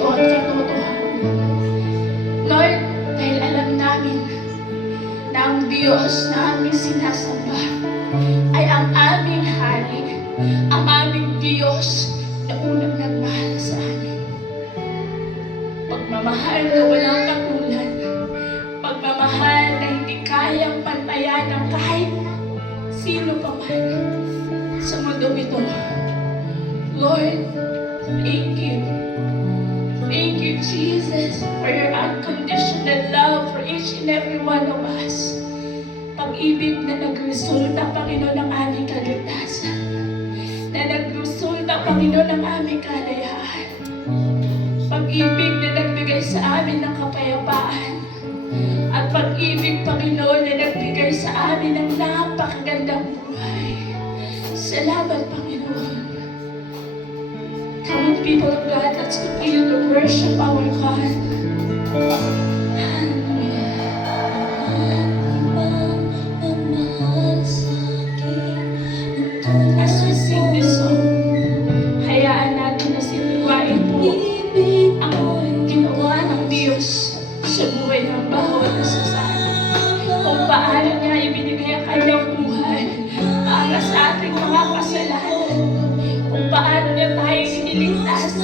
ito at katotohanan. Lord, dahil alam namin na ang Diyos na aming sinasamba ay ang aming hari, ang aming Diyos na unang nagmahal sa amin. Pagmamahal na walang katulad, pagmamahal na hindi kayang pantayan ng kahit sino pa man sa mundo ito. Lord, thank you. Thank you, Jesus, for your unconditional love for each and every one of us. Pag-ibig na nagresulta, Panginoon, ng aming kaligtasan. Na nagresulta, Panginoon, ng aming kalayaan. Pag-ibig na nagbigay sa amin ng kapayapaan. At pag-ibig, Panginoon, na nagbigay sa amin ng napakagandang buhay. Salamat, Panginoon. Come on, people of God, let's continue to worship our God. As we sing this song, hayaan natin na siniwain po ang ginawa ng Diyos sa buhay ng bawat isa sa atin. Kung paano niya ibinigay ang kanyang buhay para sa ating mga kasalanan. Kung paano niya tayo iniligtas,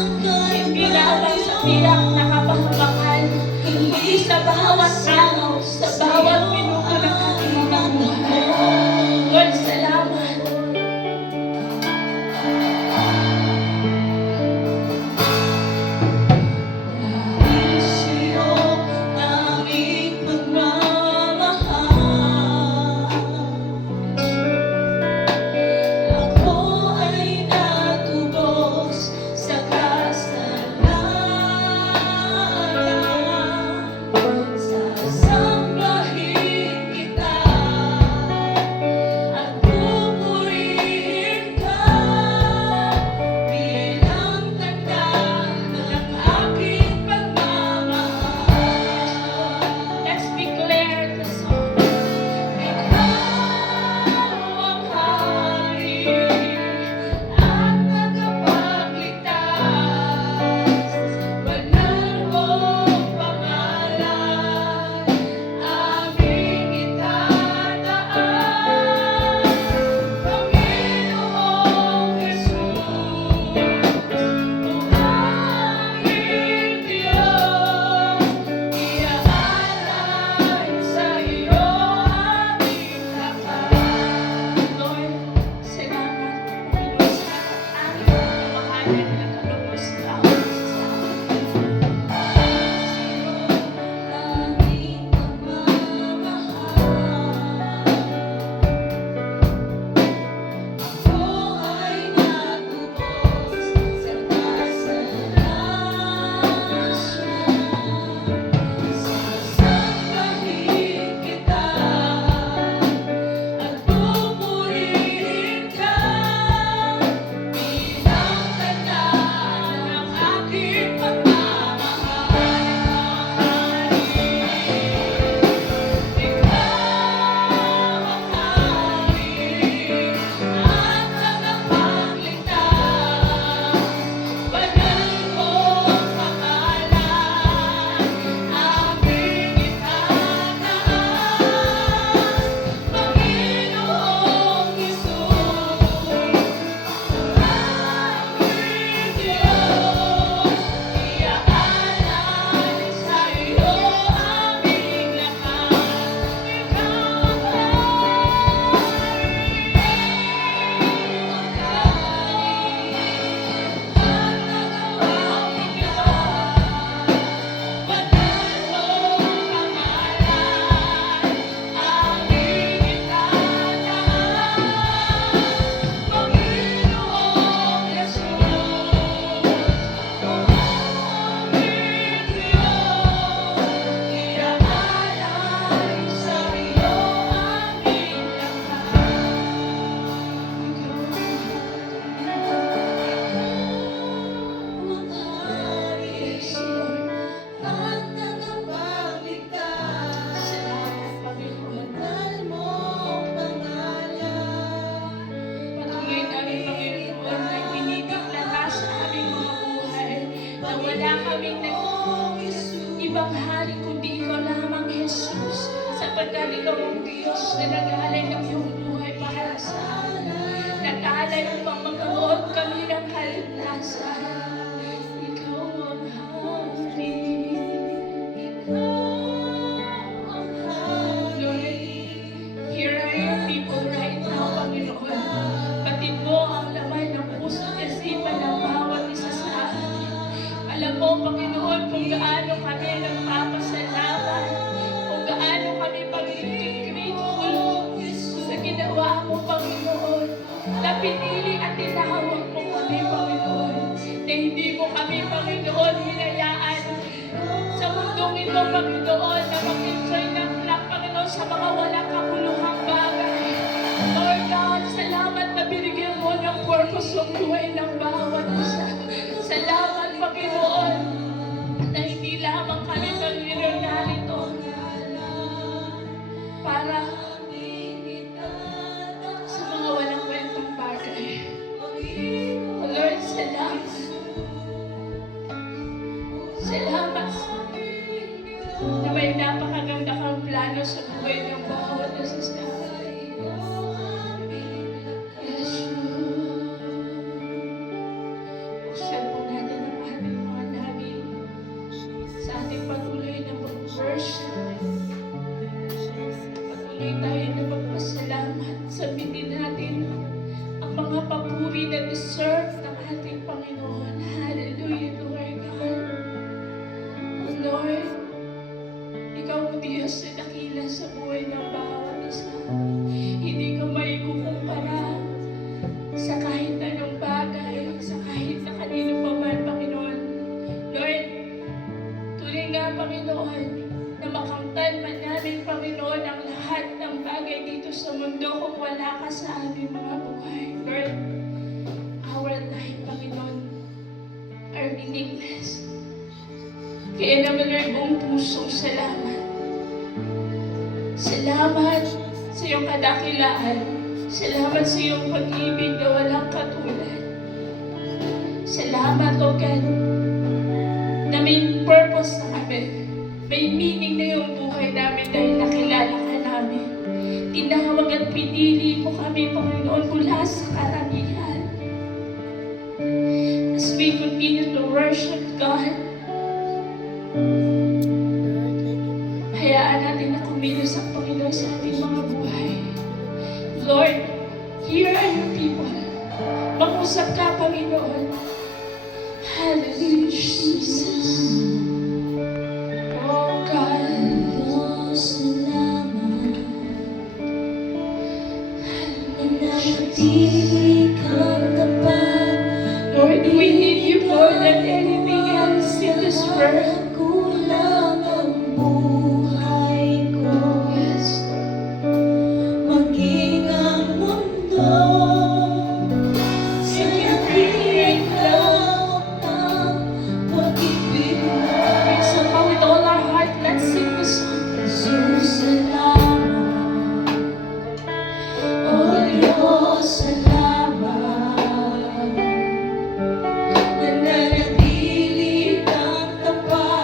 hindi lamang sa tiyak na kapahamakan, kundi sa bawat araw, sa bawat minuto ng ating mga buhay. Lord, salamat. Dahil sa'yo naming pagmamahal, ako ay natubos sa kasalanan. Sa kaming ibang hari kundi ikaw lamang, Jesus. Sapagkat ikaw ang Diyos na nag-aalay ng iyong buhay para sa amin. Nag-aalay upang magkaroon kami ng kaligtasan. Ikaw ang hari. Lord, here are your people right now, Panginoon. Batid mo ang laman ng puso at isipan ng bawat isa sa amin. Alam mo, Panginoon, kung gaano kami nagpapasalamat, kung gaano kami pag-grateful sa ginawa mo, Panginoon, na pinili at tinawag mo kami, Panginoon, na hindi mo kami, Panginoon, hinayaan sa mundong ito, Panginoon, na mag-enjoy ng lang, Panginoon, sa mga walang kapuluhang bagay. Lord God, salamat na binigyan mo ng purpose ng buhay ng bawat isa. Salamat, Panginoon, na hindi lamang kami, Panginoon, narito para sa mga walang kwentong bagay. Oh Lord, salamat. Salamat na may napakaganda kang plano sa buhay ng bawat isa sa amin. Yes, Lord. Buksan po natin ang ating mga namin sa ating patuloy na pag-worship. Patuloy tayo na magpasalamat. Sabihin natin ang mga papuri na deserve ng ating Panginoon. Hallelujah, Lord God. Oh Lord, ikaw ang Diyos na dakila sa buhay ng bawat isa. Hindi ka maikukumpara sa kahit anong bagay, sa kahit na kanino pa man, Panginoon. Lord, tuloy nga, Panginoon, na makamtan man namin, Panginoon, ang lahat ng bagay dito sa mundo kung wala ka sa aming mga buhay. Lord, our life, Panginoon, are meaningless. Kaya naman, Lord, buong pusong salamat. Salamat sa iyong kadakilaan. Salamat sa iyong pag-ibig na walang katulad. Salamat, O God, na may purpose na kami. May meaning na yung buhay namin dahil nakilala ka namin. Tinawag at pinili mo kami, Panginoon, mula sa karamihan. As we continue to worship God, hayaan natin na kumilos ang Panginoon sa ating mga buhay. Lord, here are your people. Mag-usap ka, Panginoon. Hallelujah, Jesus. Oh God, salamat. Lord, we need you more than anything else in this world. Nananatili kang tapat.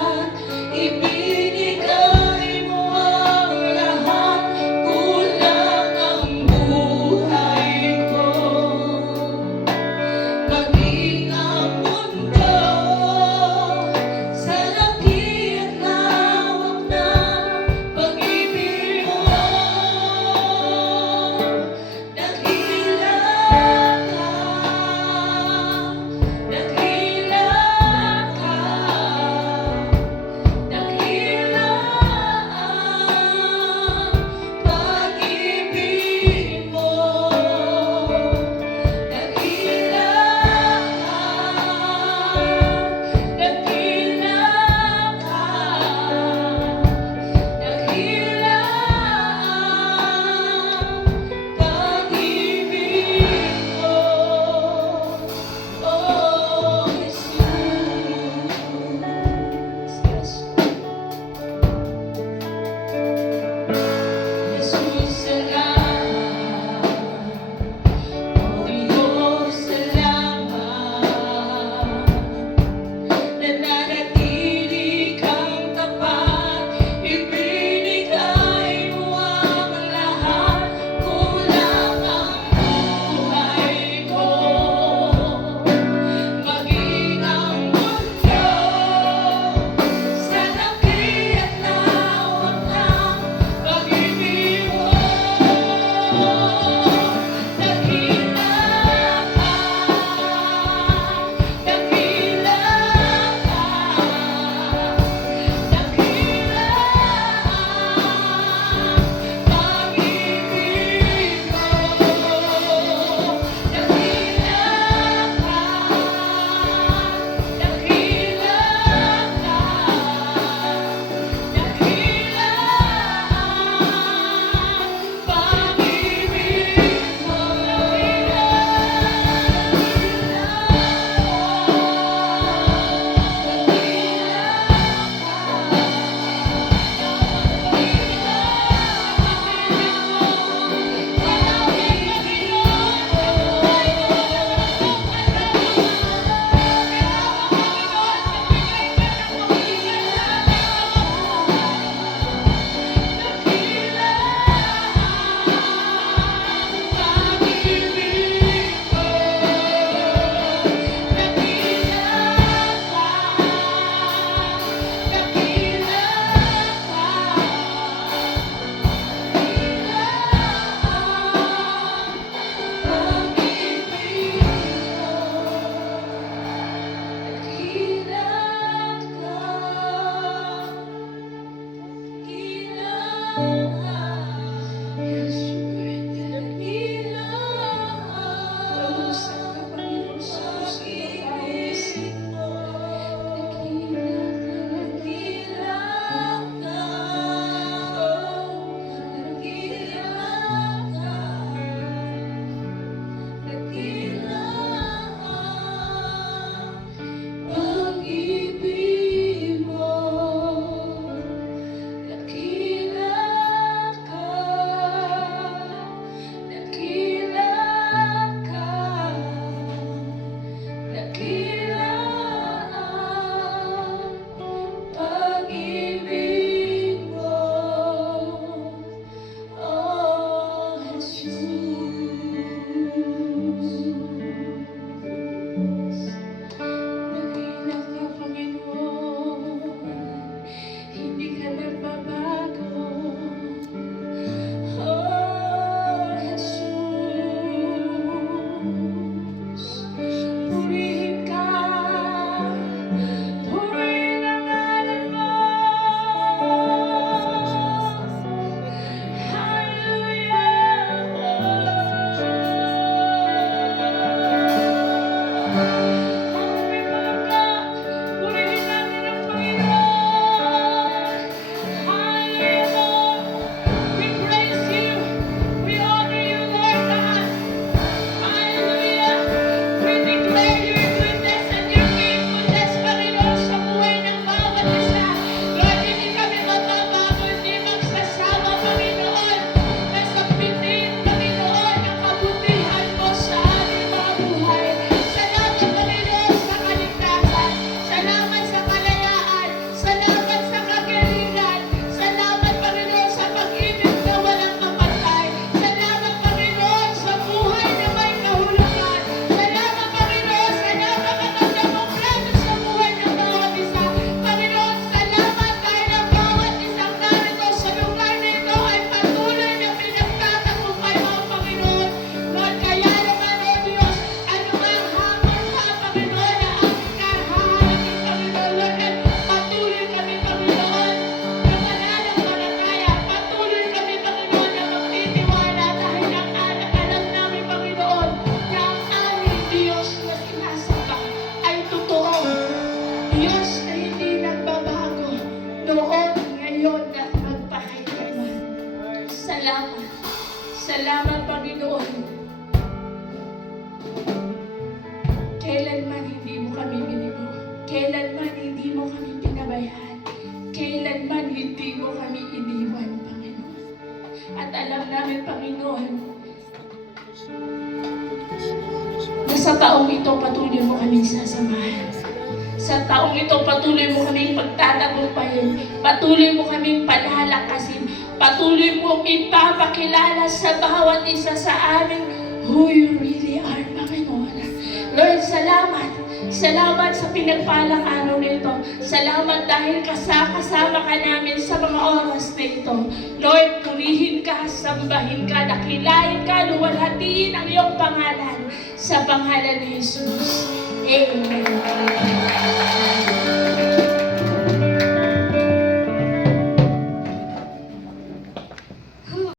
hindi mo kami iniwan, Panginoon. At alam namin, Panginoon, na sa taong ito patuloy mo kaming sasamahan. Sa taong ito patuloy mo kaming pagtatagumpayin. Patuloy mo kaming palalakasin. Patuloy mo ipapakilala sa bawat isa sa amin who you really are, Panginoon. Lord, salamat. Salamat sa pinagpalang araw na ito. Salamat dahil kasama ka namin sa mga oras na ito. Lord, purihin ka, sambahin ka, dakilain ka, luwalhatiin ang iyong pangalan sa pangalan ni Jesus. Amen.